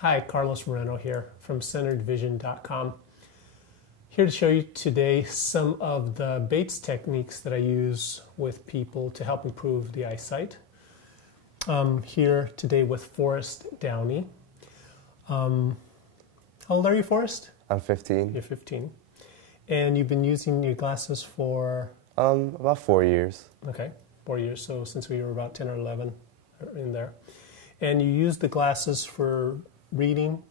Hi, Carlos Moreno here from CenteredVision.com. Here to show you today some of the Bates techniques that I use with people to help improve the eyesight. Here today with Forest Downey. How old are you, Forest? I'm 15. You're 15. And you've been using your glasses for? About 4 years. Okay, 4 years. So since we were about 10 or 11 in there. And you use the glasses for reading?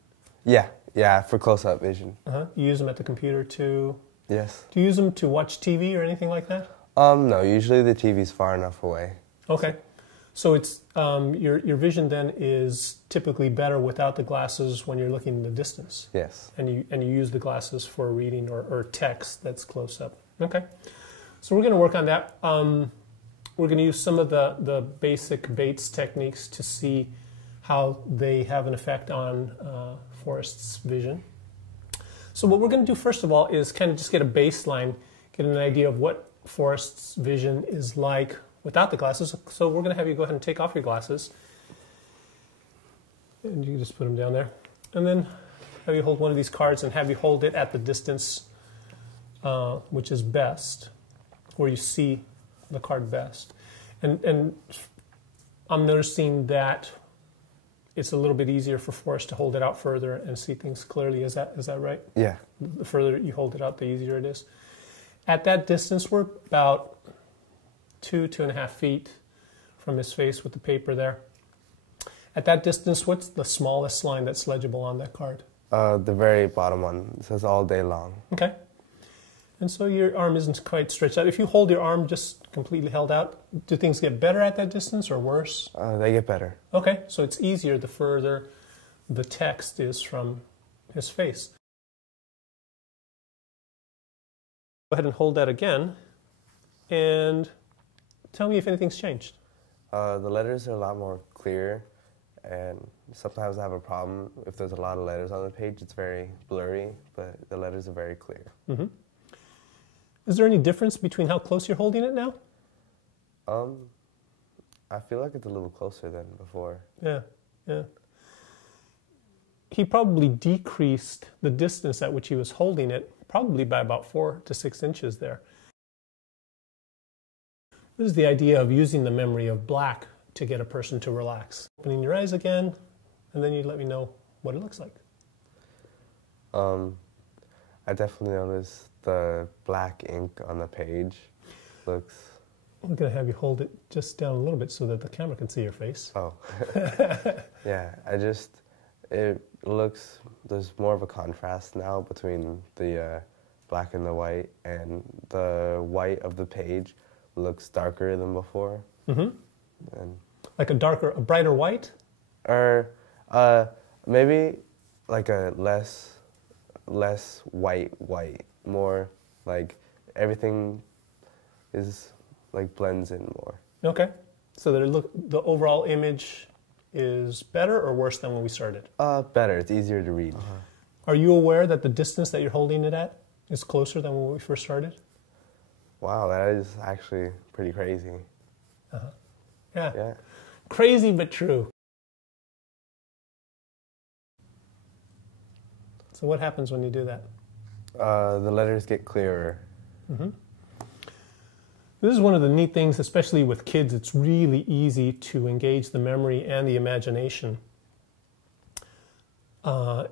Yeah, for close-up vision. You use them at the computer too? Yes. Do you use them to watch TV or anything like that? No, usually the TV's far enough away. Okay. So it's your vision then is typically better without the glasses when you're looking in the distance. Yes. And you use the glasses for reading or text that's close up. Okay. So we're going to work on that. We're going to use some of the basic Bates techniques to see how they have an effect on Forest's vision. So what we're going to do first of all is kind of just get a baseline, get an idea of what Forest's vision is like without the glasses. So we're going to have you go ahead and take off your glasses. And you can just put them down there. And then have you hold one of these cards and have you hold it at the distance which is best, where you see the card best. And I'm noticing that it's a little bit easier for Forrest to hold it out further and see things clearly. Is that right? Yeah. The further you hold it out, the easier it is. At that distance, we're about 2.5 feet from his face with the paper there. At that distance, what's the smallest line that's legible on that card? The very bottom one. It says all day long. Okay. And so your arm isn't quite stretched out. If you hold your arm just completely held out, do things get better at that distance or worse? They get better. Okay, so it's easier the further the text is from his face. Go ahead and hold that again and tell me if anything's changed. The letters are a lot more clear, and sometimes I have a problem if there's a lot of letters on the page. It's very blurry, but the letters are very clear. Mm-hmm. Is there any difference between how close you're holding it now? I feel like it's a little closer than before. Yeah. He probably decreased the distance at which he was holding it, probably by about 4 to 6 inches there. This is the idea of using the memory of black to get a person to relax. Opening your eyes again, and then you let me know what it looks like. I definitely noticed the black ink on the page looks... I'm going to have you hold it just down a little bit so that the camera can see your face. Oh. Yeah, it looks, there's more of a contrast now between the black and the white of the page looks darker than before. Mm-hmm. And like a brighter white? Or maybe like a less white, more like everything is like blends in more. Okay, so that the overall image is better or worse than when we started? Better. It's easier to read. Are you aware that the distance that you're holding it at is closer than when we first started? Wow, that is actually pretty crazy. Yeah. Crazy but true. So what happens when you do that? The letters get clearer. Mm-hmm. This is one of the neat things, especially with kids. It's really easy to engage the memory and the imagination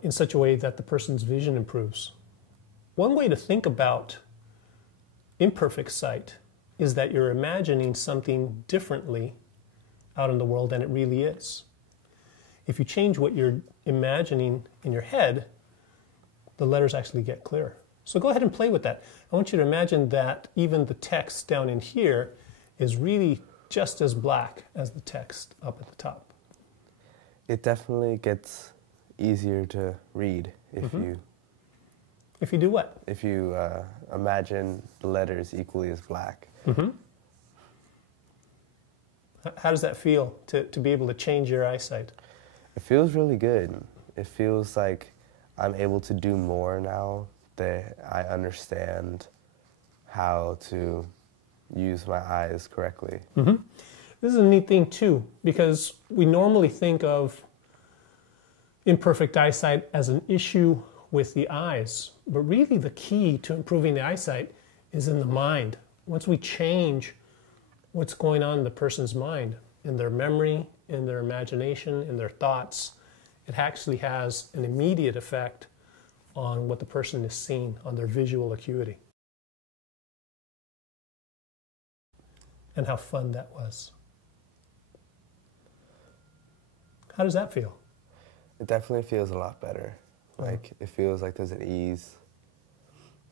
in such a way that the person's vision improves. One way to think about imperfect sight is that you're imagining something differently out in the world than it really is. If you change what you're imagining in your head, the letters actually get clearer. So go ahead and play with that. I want you to imagine that even the text down in here is really just as black as the text up at the top. It definitely gets easier to read if you... If you do what? If you imagine the letters equally as black. Mm-hmm. How does that feel to be able to change your eyesight? It feels really good. It feels like I'm able to do more now that I understand how to use my eyes correctly. Mm-hmm. This is a neat thing too, because we normally think of imperfect eyesight as an issue with the eyes. But really the key to improving the eyesight is in the mind. Once we change what's going on in the person's mind, in their memory, in their imagination, in their thoughts, it actually has an immediate effect on what the person is seeing, on their visual acuity. And how fun that was. How does that feel? It definitely feels a lot better. Like, it feels like there's an ease,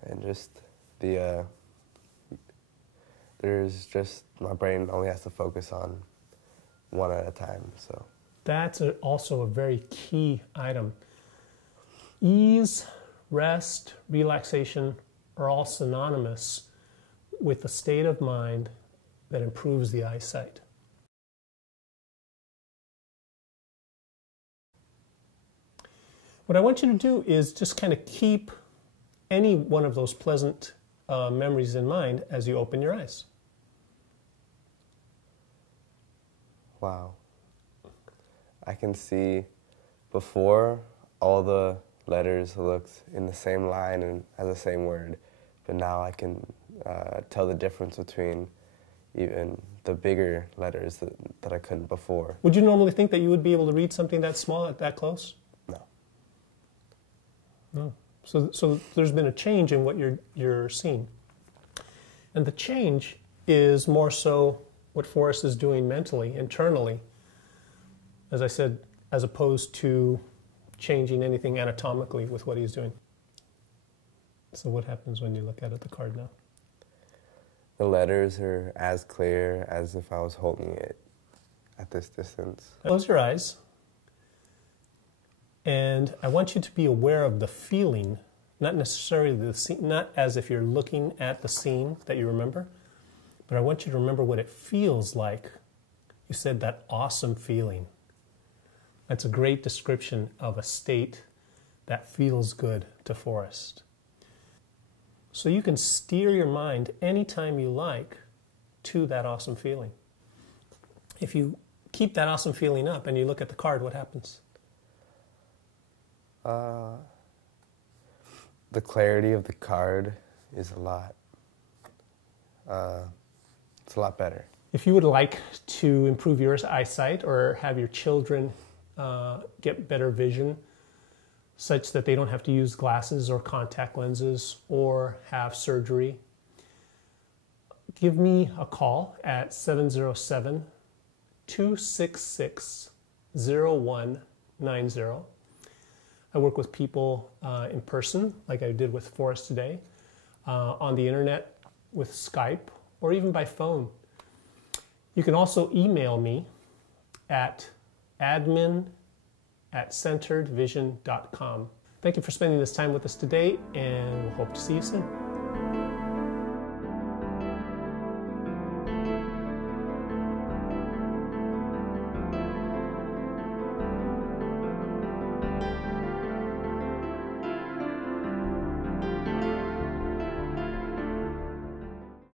and just there's just, my brain only has to focus on one at a time, so. That's also a very key item. Ease, rest, relaxation are all synonymous with a state of mind that improves the eyesight. What I want you to do is just kind of keep any one of those pleasant memories in mind as you open your eyes. Wow. I can see before all the letters looked in the same line and as the same word, but now I can tell the difference between even the bigger letters that I couldn't before. Would you normally think that you would be able to read something that small, that close? No. No. So there's been a change in what you're seeing. And the change is more so what Forest is doing mentally, internally, as I said, as opposed to changing anything anatomically with what he's doing. So what happens when you look at the card now? The letters are as clear as if I was holding it at this distance. Close your eyes. And I want you to be aware of the feeling, not necessarily the scene, not as if you're looking at the scene that you remember, but I want you to remember what it feels like. You said that awesome feeling. That's a great description of a state that feels good to Forest. So you can steer your mind anytime you like to that awesome feeling. If you keep that awesome feeling up and you look at the card, what happens? The clarity of the card is a lot better. If you would like to improve your eyesight or have your children get better vision such that they don't have to use glasses or contact lenses or have surgery, give me a call at 707-266-0190. I work with people in person, like I did with Forest today, on the internet with Skype, or even by phone. You can also email me at admin@centeredvision.com. Thank you for spending this time with us today, and we'll hope to see you soon.